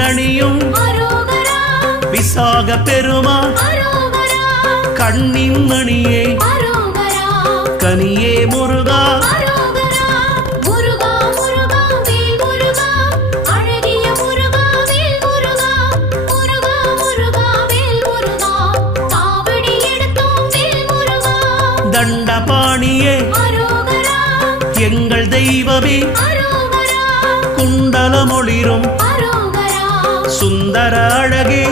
தேரணியும் விசாக பெருமான் கண்ணின் மணியே கனியே முருகா தண்டபாணியே எங்கள் தெய்வமே குண்டலமொளிரும் சுந்தர அழகே